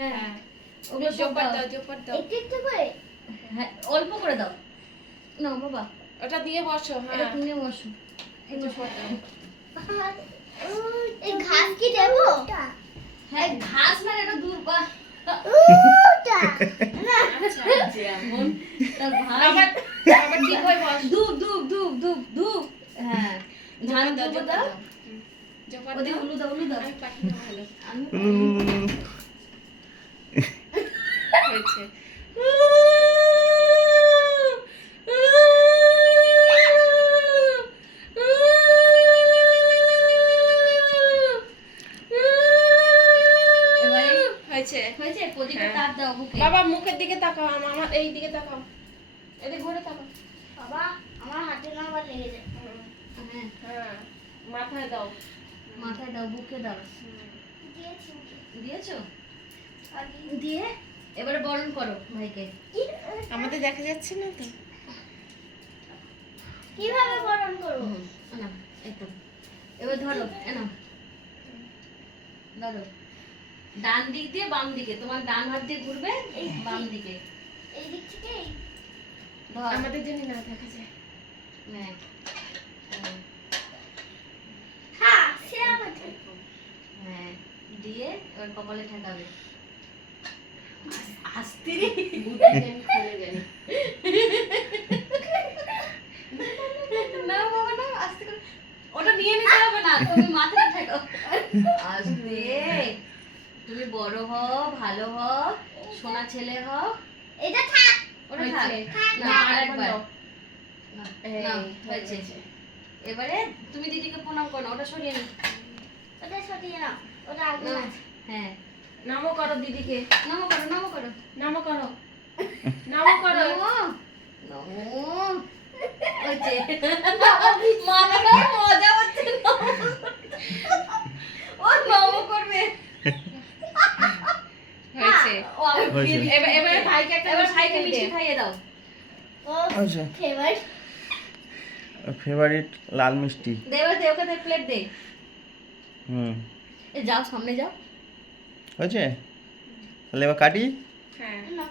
হ্যাঁ ওগুলো সব দাও একটু একটু করে। হ্যাঁ অল্প করে দাও নাও বাবা ওটা দিয়ে বসো। এটা হ্যাঁ তুমি বসো এই বসো এই ঘাস কি দেবো? হ্যাঁ ঘাস না এটা দূর বা আচ্ছা যেমন তার ভাই আবার ঠিক হয়ে বস। ধূপ ধূপ ধূপ ধূপ ধূপ হ্যাঁ ধান দাও ধূপ দাও জোপার ওদের দাও। উলু দাও উলু দাও আমি পারি না ভালো আমি হয়েছে। এবারে হয়েছে। হয়েছে প্রদীপে হ্যাঁ। তাপ দাও বুকে বাবা মুখের দিকে তাকাও, আমার এই দিকে তাকাও, এদিকে ঘুরে তাকাও। বাবা আমার হাতে না আবার লেগে যায়। হ্যাঁ হ্যাঁ মাথায় দাও। মাথায় দাও বুকে দাও দিয়েছি। দিয়েছো আর দিয়ে এবারে বরণ করো ভাইকে আমাদের দেখা যাচ্ছে না তো। কিভাবে বরণ করব? নাও একদম এবার ধরো নাও ধরো ডান দিক দিয়ে বাম দিকে তোমার ডান হাত দিয়ে ঘুরবে বাম দিকে এই দিক থেকে ধর আমাদের জন্য না দেখা যায়। নে হ্যাঁ সে আমার হ্যাঁ দিয়ে এবার কপালে ঠেকাবে আস্তে রে খুলে জানি। না বাবা না আস্তে করে ওটা নিয়ে নিতে হবে না তুমি মাথাটা ঠেকাও আস্তে তুমি বড় হও ভালো হও সোনা ছেলে হও এটা থাক। ওটা থাক হয়েছে। না না, আরেকবার দাও। না, এই, না, হয়েছে এবারে তুমি দিদিকে প্রণাম করো না, ওটা সরিয়ে নি ওটা সরিয়ে নাও। ওটা আগে না, আছে। হ্যাঁ নামও করো দিদিকে। নামো করো নামো করো নামও করো। নামও করো। নামো নামো হয়েছে মামাটা মজা হচ্ছে ও নামো করবে হয়েছে। ও আমি হয়েছে। দিয়ে দিই। এবার ভাইকে একটা এবার মিষ্টি ভাইকে দিয়ে মিষ্টি দে। খাইয়ে দাও ও আচ্ছা ফেভারিট। ফেভারিট লাল মিষ্টি। দে এবার দে ওকে প্লেট দে হুম এ যাও সামনে যাও হয়েছে তাহলে এবার কাটি। হ্যাঁ না